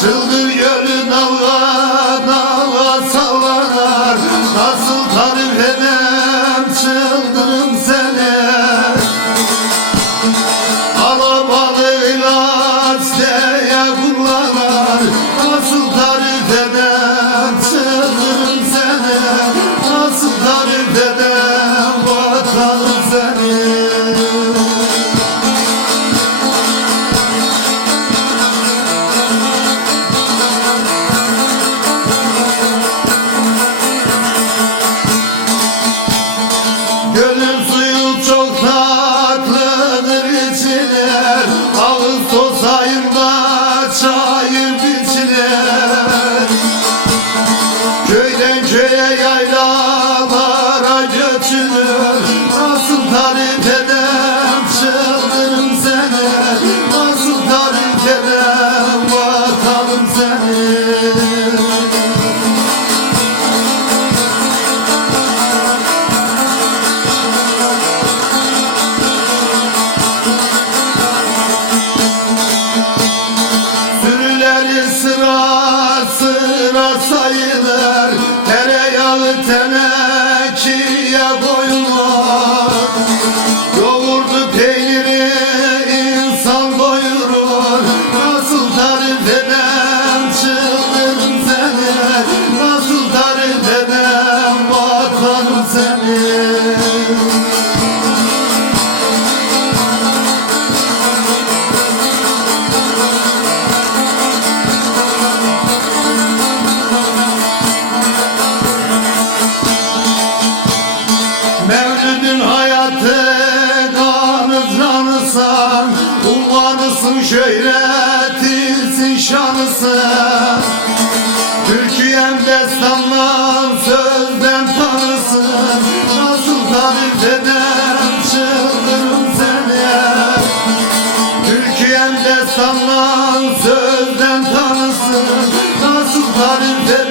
Çıldır gölü dalga dalga sallanar. Nasıl tarif edem çıldırım seni. Alabalığıyla isteye kullanır. Nasıl tarif edem çıldırım seni. Nasıl tarif edem vatanım seni. Gölün suyu çok tatlıdır içilir. Ağustos ayında çayır biçilir. Köyden köye yaylalara götürür. Nasıl tarif edem çıldırım seni. Nasıl tarif edem vatanım seni. Sıra sıra sayılır. Tereyağı tenekiye koyulur. Yoğurdu peyniri insan doyurur. Nasıl tarif edem çıldırım seni. Nasıl tarif edem vatanım seni. Mevlüdün hayatı kanı canısan. Kullanısın şöhretinsin şanısın. Türkiye'm destanlar sözden tanısın. Nasıl tarif edem çıldırım seni. Türkiye'm destanlar sözden tanısın. Nasıl tarif edem